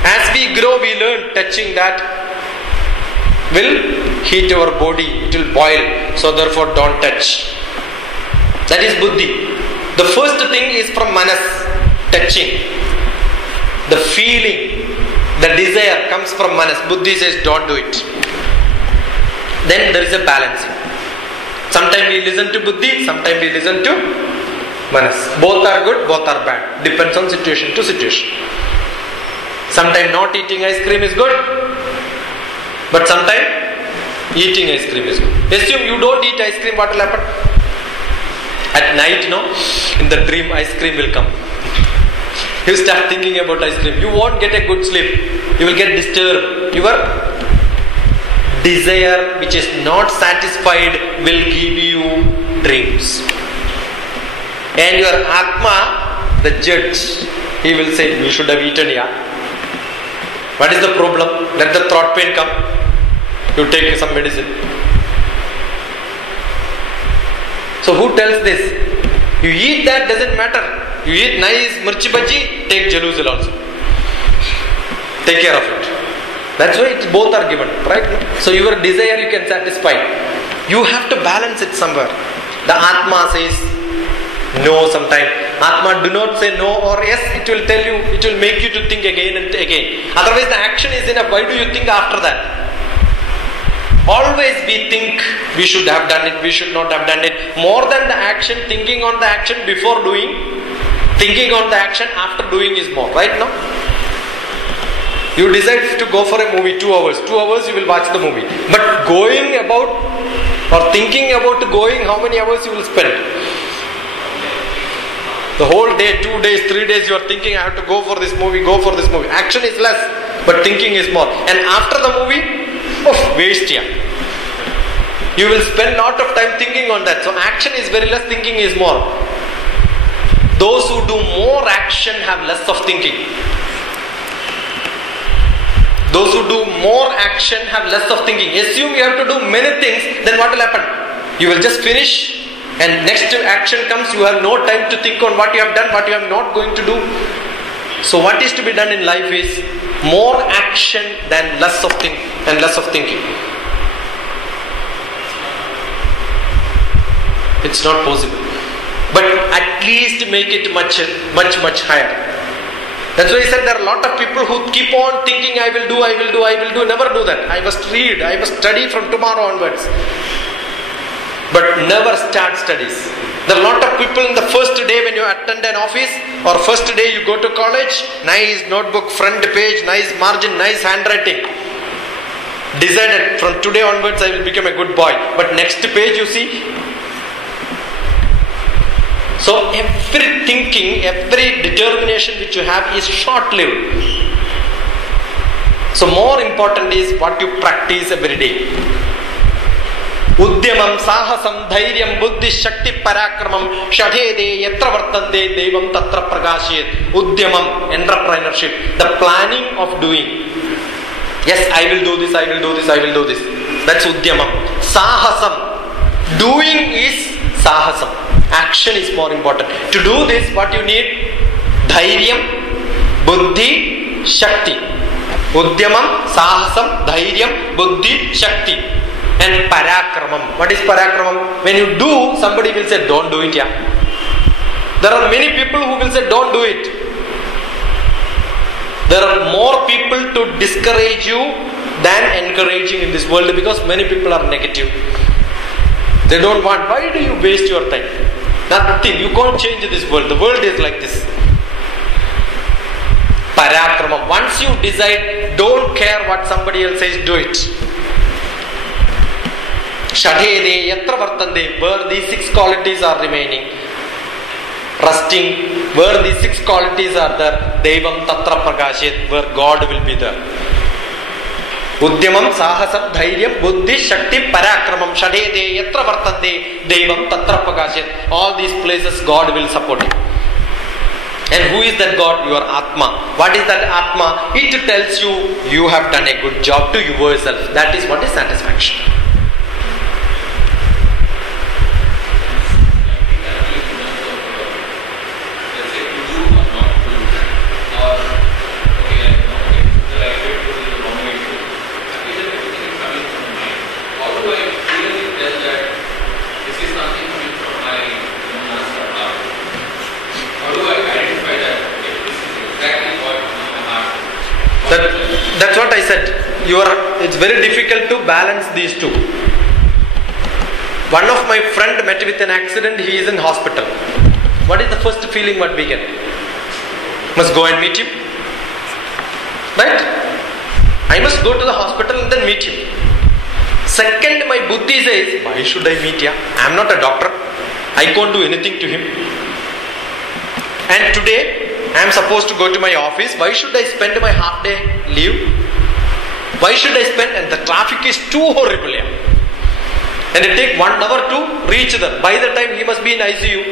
As we grow, we learn touching that will heat our body, it will boil. So therefore don't touch. That is Buddhi. The first thing is from Manas, touching. The feeling, the desire comes from Manas. Buddhi says don't do it. Then there is a balancing. Sometimes we listen to Buddhi, sometimes we listen to Manas. Both are good, both are bad. Depends on situation to situation. Sometimes not eating ice cream is good, but sometimes eating ice cream is good. Assume you don't eat ice cream, what will happen? At night, in the dream ice cream will come. You start thinking about ice cream. You won't get a good sleep. You will get disturbed. Your desire which is not satisfied will give you dreams. And your Atma, the judge, he will say, we should have eaten, yeah. What is the problem? Let the throat pain come. You take some medicine. So who tells this? You eat that, doesn't matter. You eat nice mirchi bhaji, take Jaluzil also. Take care of it. That's why both are given, right? So your desire you can satisfy. You have to balance it somewhere. The Atma says no sometimes. Atma do not say no or yes, it will tell you, it will make you to think again and again. Otherwise the action is enough. Why do you think after that? Always we think we should have done it, we should not have done it. More than the action, thinking on the action before doing, thinking on the action after doing is more, right now? You decide to go for a movie 2 hours. 2 hours you will watch the movie. But going about or thinking about going, how many hours you will spend? The whole day, 2 days, 3 days you are thinking, I have to go for this movie, go for this movie. Action is less, but thinking is more. And after the movie, waste, yeah. You will spend lot of time thinking on that. So action is very less, thinking is more. Those who do more action have less of thinking. Those who do more action have less of thinking. Assume you have to do many things, then what will happen? You will just finish and next action comes, you have no time to think on what you have done, what you are not going to do. So what is to be done in life is more action than less of think and less of thinking. It's not possible. But at least make it much higher. That's why he said there are a lot of people who keep on thinking, I will do, never do that. I must read, I must study from tomorrow onwards. But never start studies. There are a lot of people in the first day when you attend an office or first day you go to college, nice notebook, front page, nice margin, nice handwriting. decided from today onwards I will become a good boy. But next page you see. So every thinking, every determination which you have is short-lived. So more important is what you practice every day. Udyamam, sahasam, dhairyam, buddhi, shakti, parakramam, shadhede, yatra vartande, devam, tatra prakashayet. Udyamam, entrepreneurship, the planning of doing. Yes, I will do this, I will do this, I will do this. That's udyamam. Sahasam, doing is sahasam. Action is more important. To do this, what you need? Dhairyam, buddhi, shakti. Udyamam, sahasam, dhairyam, buddhi, shakti. And parakramam. What is parakramam? When you do, somebody will say, don't do it, yeah. There are many people who will say, don't do it. There are more people to discourage you than encouraging in this world, because many people are negative. They don't want. Why do you waste your time? Nothing. You can't change this world. The world is like this. Parakramam. Once you decide, don't care what somebody else says, do it. Shadhede, yatra vartande, where these 6 qualities are remaining. Resting, where these 6 qualities are there. Devam tatra prakashayet, where God will be there. Udyamam, sahasam, dhairyam, buddhi, shakti, parakramam, shadhede, yatra vartande, devam tatra prakashayet. All these places God will support you. And who is that God? Your Atma. What is that Atma? It tells you, you have done a good job to yourself. That is what is satisfaction. That's what I said. It's very difficult to balance these two. One of my friend met with an accident. He is in hospital. What is the first feeling what we get? Must go and meet him. Right? I must go to the hospital and then meet him. Second, my buddhi says, why should I meet him? I am not a doctor. I can't do anything to him. And today, I am supposed to go to my office. Why should I spend my half day leave? Why should I spend? And the traffic is too horrible here. And it takes 1 hour to reach there. By the time he must be in ICU,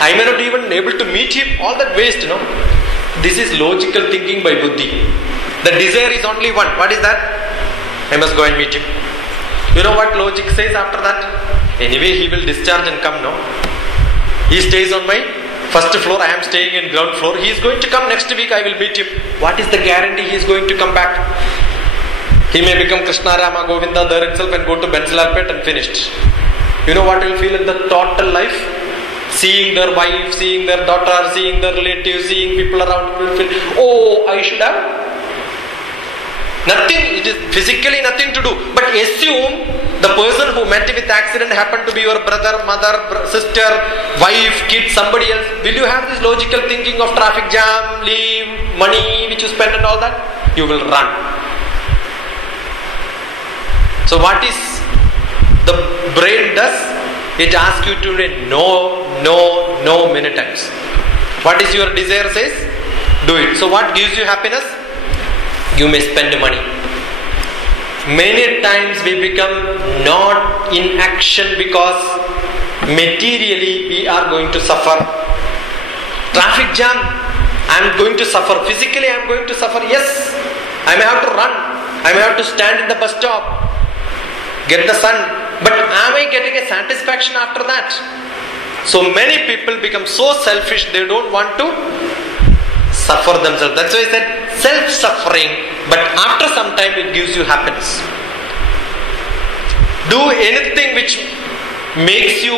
I may not even able to meet him. All that waste, you know. This is logical thinking by buddhi. The desire is only one. What is that? I must go and meet him. You know what logic says after that? Anyway, he will discharge and come, no? He stays on my first floor, I am staying in ground floor. He is going to come next week, I will meet him. What is the guarantee he is going to come back? He may become Krishna Rama Govinda there itself and go to Bensalarpet and finished. You know what will feel in the total life? Seeing their wife, seeing their daughter, seeing their relatives, seeing people around, will feel, oh, I should have nothing. It is physically nothing to do. But assume the person who met with accident happened to be your brother, mother, sister, wife, kid, somebody else. Will you have this logical thinking of traffic jam, leave, money which you spend and all that? You will run. So what is the brain does? It asks you to say no, no, no many times. What is your desire says? Do it. So what gives you happiness? You may spend money. Many times we become not in action because materially we are going to suffer. Traffic jam, I am going to suffer. Physically I am going to suffer. Yes, I may have to run. I may have to stand in the bus stop, get the sun. But am I getting a satisfaction after that? So many people become so selfish, they don't want to suffer themselves. That's why I said self-suffering, but after some time it gives you happiness. Do anything which makes you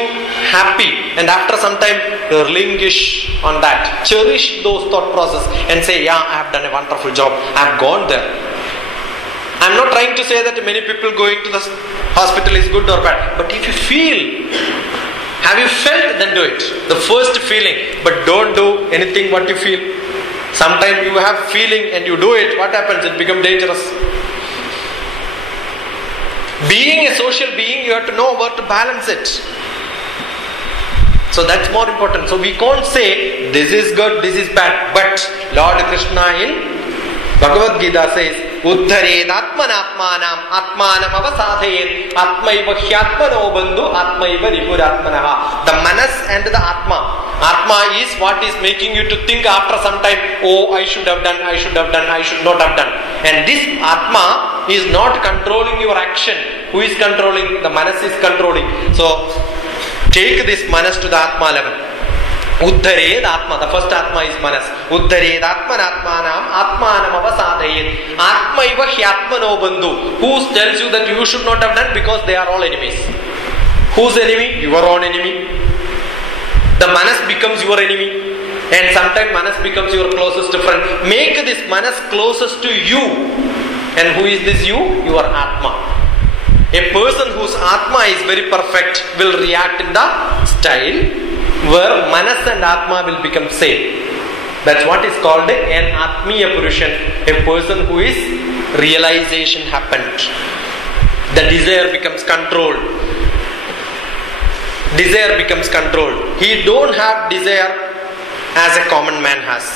happy, and after some time relinquish on that. Cherish those thought process and say, yeah, I have done a wonderful job. I have gone there. I am not trying to say that many people going to the hospital is good or bad. But if you feel, have you felt, then do it. The first feeling. But don't do anything what you feel. Sometimes you have feeling and you do it. What happens? It becomes dangerous. Being a social being, you have to know where to balance it. So that's more important. So we can't say this is good, this is bad. But Lord Krishna in Bhagavad Gita says, Uddhared atmanatmanam atmanam avasadhayet atmaiva hyatmano bandhu atmaiva ripuratmanaha. The manas and the atma. Atma is what is making you to think after some time, oh, I should have done, I should have done, I should not have done. And this atma is not controlling your action. Who is controlling? The manas is controlling. So take this manas to the atma level. Uddhared atma, the first atma is manas. Uddhared atmanatmanam atmanam avasadhayet atmaiva hyatmano bandhu. Who tells you that you should not have done? Because they are all enemies. Whose enemy? Your own enemy. The manas becomes your enemy, and sometimes manas becomes your closest friend. Make this manas closest to you. And who is this you? Your atma. A person whose atma is very perfect will react in the style where manas and atma will become same. That's what is called an atmiya purushan, a person who is realization happened. The desire becomes controlled. Desire becomes controlled. He don't have desire as a common man has.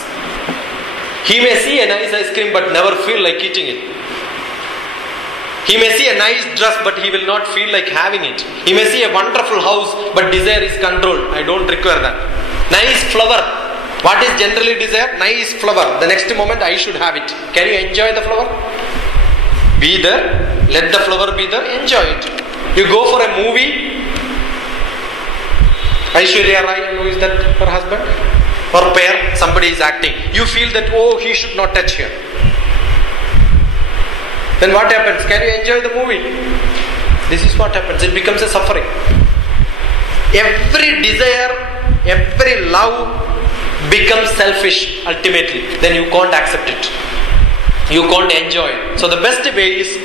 He may see a nice ice cream but never feel like eating it. He may see a nice dress but he will not feel like having it. He may see a wonderful house but desire is controlled. I don't require that. Nice flower. What is generally desire? Nice flower. The next moment I should have it. Can you enjoy the flower? Be there. Let the flower be there. Enjoy it. You go for a movie. Aishwarya Rai, who is that her husband? Or pair, somebody is acting. You feel that, oh, he should not touch her. Then what happens? Can you enjoy the movie? This is what happens. It becomes a suffering. Every desire, every love becomes selfish ultimately. Then you can't accept it. You can't enjoy it. So the best way is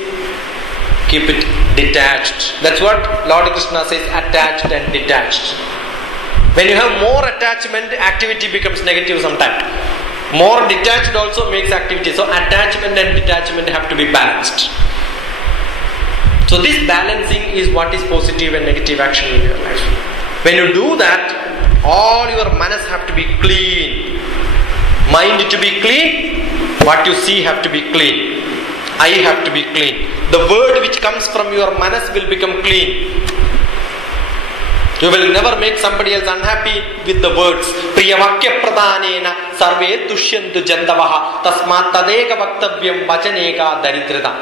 keep it detached. That's what Lord Krishna says, attached and detached. When you have more attachment, activity becomes negative sometimes. More detached also makes activity. So attachment and detachment have to be balanced. So this balancing is what is positive and negative action in your life. When you do that, all your manas have to be clean. Mind to be clean, what you see have to be clean. Eye have to be clean. The word which comes from your manas will become clean. You will never make somebody else unhappy with the words. Priyavakya pradhanena sarve tushyantu jandavaha tasmat tadeka vaktavyam vachaneka daridrita.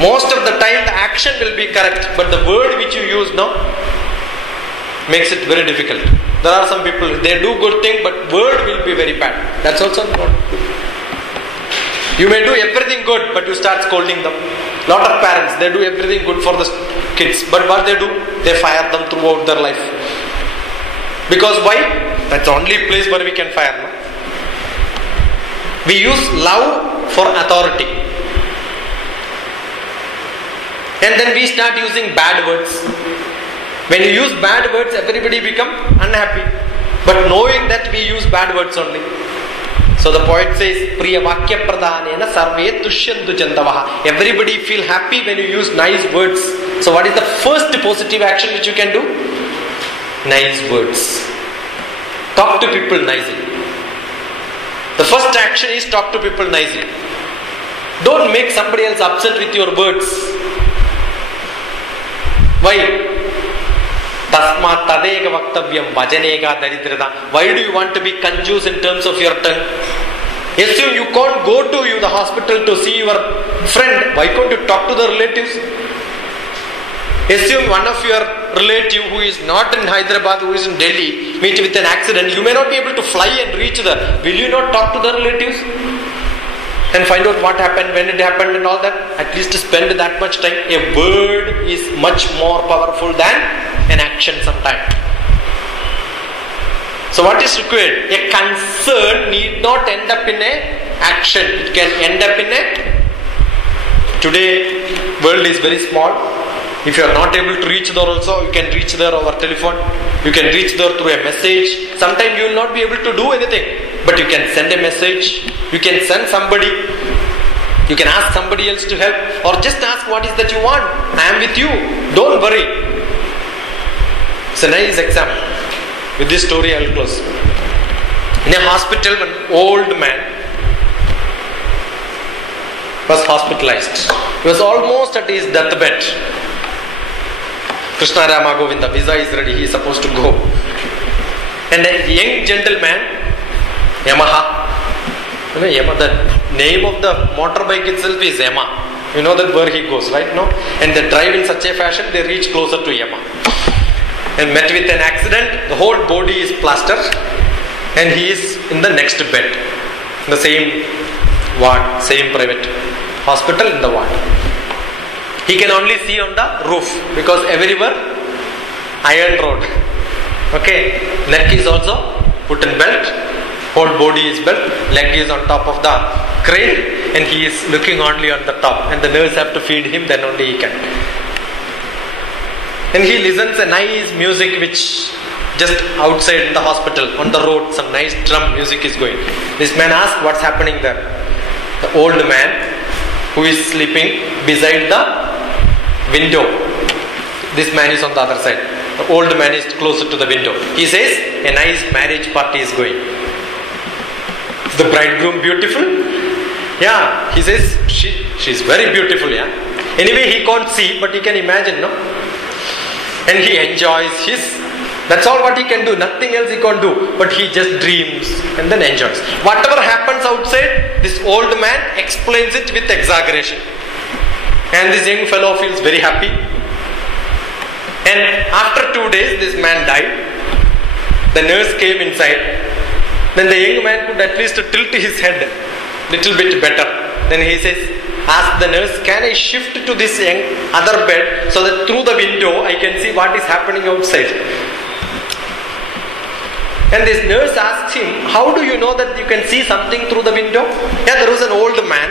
Most of the time the action will be correct, but the word which you use now makes it very difficult. There are some people, they do good thing, but word will be very bad. That's also not. You may do everything good, but you start scolding them. Lot of parents, they do everything good for the kids, but what they do? They fire them throughout their life. Because why? That's the only place where we can fire. No? We use love for authority. And then we start using bad words. When you use bad words, everybody become unhappy. But knowing that we use bad words only. So the poet says, Priya Vakya Pradhanena Sarve Tushyantu Jandavaha. Everybody feel happy when you use nice words. So what is the first positive action which you can do? Nice words. Talk to people nicely. The first action is talk to people nicely. Don't make somebody else upset with your words. Why? Tasmat tadeka vaktavyam vajaneka daridrita. Why do you want to be conjuice in terms of your tongue? Assume you can't go to the hospital to see your friend. Why can't you talk to the relatives? Assume one of your relative who is not in Hyderabad, who is in Delhi, meet with an accident. You may not be able to fly and reach there. Will you not talk to the relatives? And find out what happened, when it happened and all that. At least spend that much time. A word is much more powerful than an action sometimes. So what is required? A concern need not end up in a action. It can end up in a... Today, world is very small. If you are not able to reach there also, you can reach there over telephone. You can reach there through a message. Sometimes you will not be able to do anything. But you can send a message. You can send somebody You can ask somebody else to help, or just ask what is that you want. I am with you. Don't worry. It's a nice example. With this story I will close. In a hospital, an old man was hospitalized. He was almost at his deathbed. Krishna Rama Govinda, visa is ready, he is supposed to go. And a young gentleman, Yamaha. You know, Yamaha, the name of the motorbike itself is Yamaha. You know that where he goes, right? No? And they drive in such a fashion, they reach closer to Yamaha. And met with an accident, the whole body is plastered, and he is in the next bed. In the same ward, same private hospital in the ward. He can only see on the roof because everywhere iron rod. Okay, neck is also put in belt, whole body is belt, leg is on top of the crane, and he is looking only on the top, and the nurse have to feed him, then only he can. And he listens a nice music which just outside in the hospital, on the road, some nice drum music is going. This man asks what's happening there. The old man who is sleeping beside the window. This man is on the other side. The old man is closer to the window. He says, a nice marriage party is going. Is the bridegroom beautiful? Yeah. He says, she's very beautiful, yeah. Anyway, he can't see, but he can imagine, no? And he enjoys that's all what he can do, nothing else he can't do, but he just dreams and then enjoys. Whatever happens outside, this old man explains it with exaggeration. And this young fellow feels very happy. And after 2 days, this man died. The nurse came inside. Then the young man could at least tilt his head little bit better. Then he says, ask the nurse, can I shift to this other bed so that through the window I can see what is happening outside? And this nurse asks him, how do you know that you can see something through the window? Yeah, there was an old man,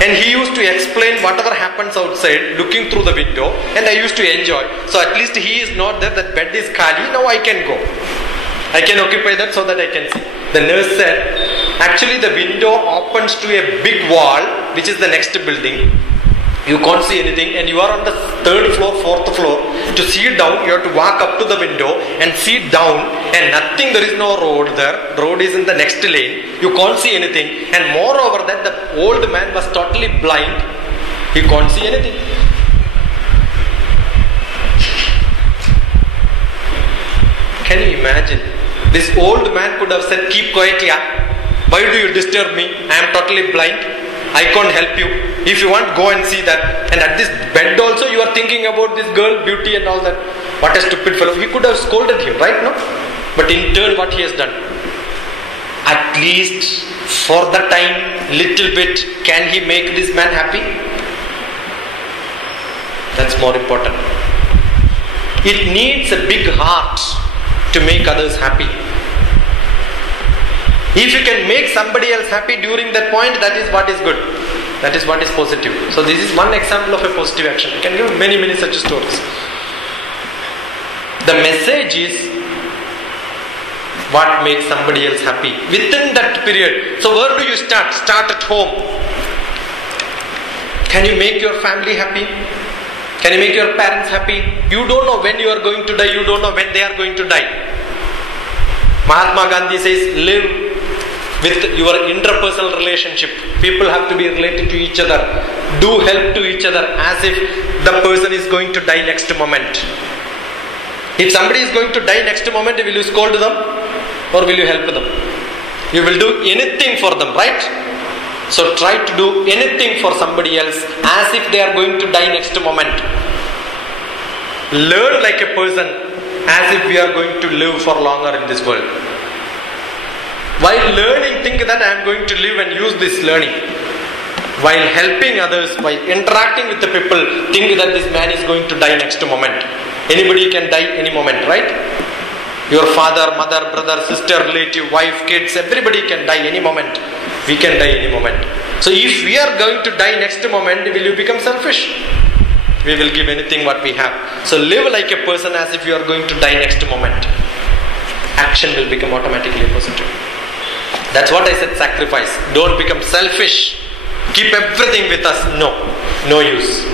and he used to explain whatever happens outside looking through the window, and I used to enjoy. So at least he is not there, that bed is khali, now I can go. I can occupy that so that I can see. The nurse said, actually the window opens to a big wall, which is the next building. You can't see anything, and you are on the 3rd floor, 4th floor. To see down, you have to walk up to the window and see down, and nothing, there is no road there. Road is in the next lane. You can't see anything. And moreover that the old man was totally blind. He can't see anything. Can you imagine? This old man could have said, keep quiet, yeah. Why do you disturb me? I am totally blind. I can't help you. If you want, go and see that. And at this bed also you are thinking about this girl, beauty and all that. What a stupid fellow. He could have scolded him, right? No? But in turn what he has done? At least for the time, little bit, can he make this man happy? That's more important. It needs a big heart to make others happy. If you can make somebody else happy during that point, that is what is good. That is what is positive. So this is one example of a positive action. I can give many such stories. The message is what makes somebody else happy within that period. So where do you start? Start at home. Can you make your family happy? Can you make your parents happy? You don't know when you are going to die. You don't know when they are going to die. Mahatma Gandhi says, live with your interpersonal relationship. People have to be related to each other. Do help to each other as if the person is going to die next moment. If somebody is going to die next moment, will you scold them or will you help them? You will do anything for them, right? So try to do anything for somebody else as if they are going to die next moment. Learn like a person as if we are going to live for longer in this world. While learning, think that I am going to live and use this learning. While helping others, while interacting with the people, think that this man is going to die next moment. Anybody can die any moment, right? Your father, mother, brother, sister, relative, wife, kids, everybody can die any moment. We can die any moment. So if we are going to die next moment, will you become selfish? We will give anything what we have. So live like a person as if you are going to die next moment. Action will become automatically positive. That's what I said, sacrifice. Don't become selfish. Keep everything with us. No use.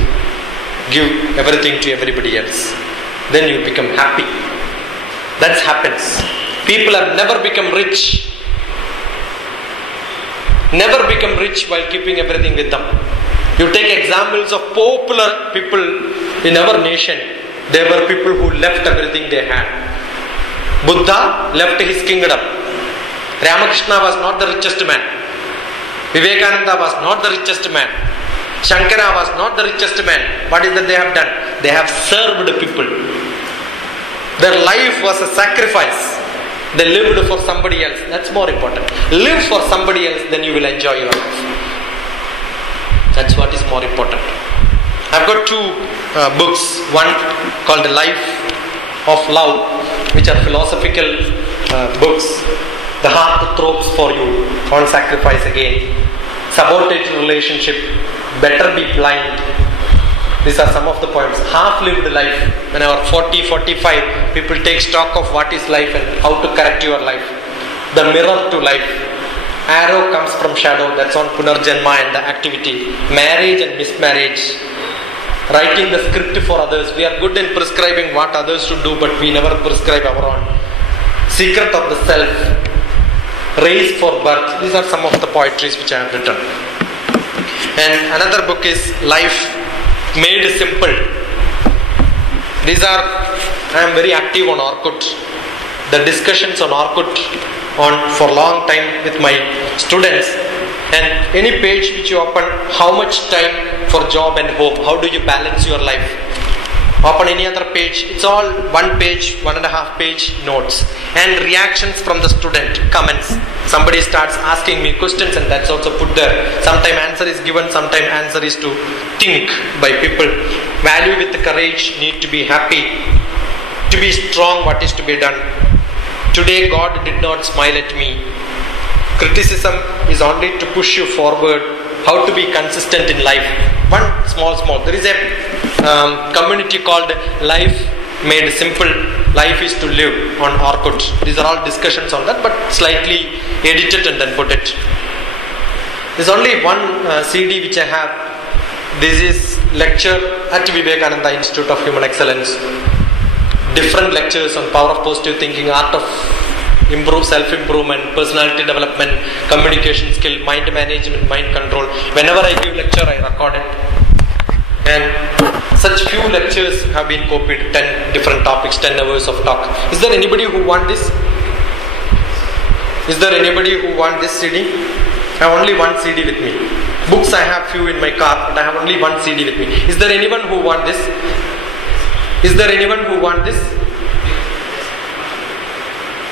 Give everything to everybody else. Then you become happy. That happens. People have never become rich. Never become rich while keeping everything with them. You take examples of popular people in our nation. They were people who left everything they had. Buddha left his kingdom. Ramakrishna was not the richest man. Vivekananda was not the richest man. Shankara was not the richest man. What is that they have done? They have served people. Their life was a sacrifice. They lived for somebody else. That's more important. Live for somebody else, then you will enjoy your life. That's what is more important. I've got two books. One called The Life of Love, which are philosophical books. The Heart Throbs for You, On Sacrifice Again. Sabotage Relationship, Better Be Blind. These are some of the points. Half-lived life. When I was 40, 45, people take stock of what is life and how to correct your life. The mirror to life. Arrow comes from shadow. That's on Punarjanma and the activity. Marriage and mismarriage. Writing the script for others. We are good in prescribing what others should do, but we never prescribe our own. Secret of the self. Race for birth. These are some of the poetries which I have written. And another book is Life Made Simple. These are, I am very active on Orkut. The discussions on Orkut for a long time with my students. And any page which you open, how much time for job and home? How do you balance your life? Open any other page, it's all 1 page, 1.5 page notes. And reactions from the student, comments. Somebody starts asking me questions and that's also put there. Sometimes answer is given, sometimes answer is to think by people. Value with courage, need to be happy. To be strong, what is to be done. Today God did not smile at me. Criticism is only to push you forward. How to be consistent in life. One small. There is a community called Life Made Simple. Life is to live on Orkut. These are all discussions on that, but slightly edited and then put it. There's only one CD which I have. This is lecture at Vivekananda Institute of Human Excellence. Different lectures on power of positive thinking, art of self-improvement, personality development, communication skill, mind management, mind control. Whenever I give lecture, I record it. And such few lectures have been copied, 10 different topics, 10 hours of talk. Is there anybody who want this? Is there anybody who want this CD? I have only one CD with me. Books I have few in my car, but I have only one CD with me. Is there anyone who want this? Is there anyone who want this?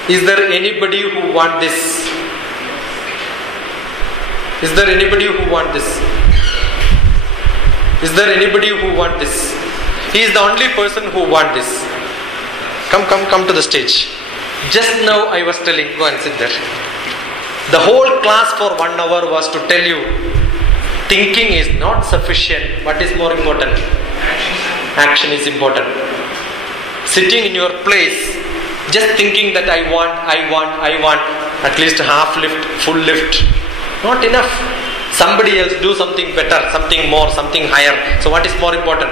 Is there anybody who want this? Is there anybody who want this? Is there anybody who want this? He is the only person who want this. Come to the stage. Just now I was telling, go and sit there. The whole class for 1 hour was to tell you, thinking is not sufficient. What is more important? Action is important. Sitting in your place, just thinking that I want, at least half lift, full lift. Not enough. Somebody else do something better, something more, something higher. So what is more important?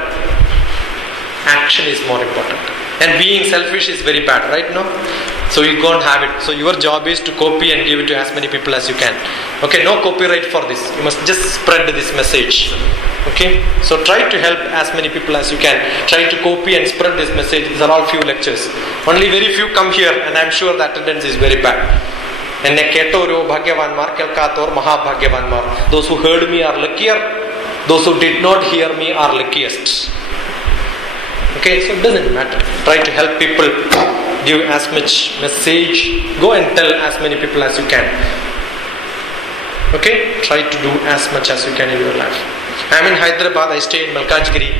Action is more important. And being selfish is very bad, right? No? So you can't have it. So your job is to copy and give it to as many people as you can. Okay, no copyright for this. You must just spread this message. Okay, so try to help as many people as you can. Try to copy and spread this message. These are all few lectures. Only very few come here, and I'm sure the attendance is very bad. And those who heard me are luckier. Those who did not hear me are luckiest. Okay, so it doesn't matter. Try to help people. Give as much message. Go and tell as many people as you can. Okay, try to do as much as you can in your life. I'm in Hyderabad. I stay in Malkajgiri.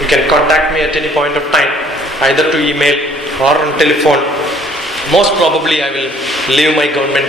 You can contact me at any point of time, either to email or on telephone. Most probably I will leave my government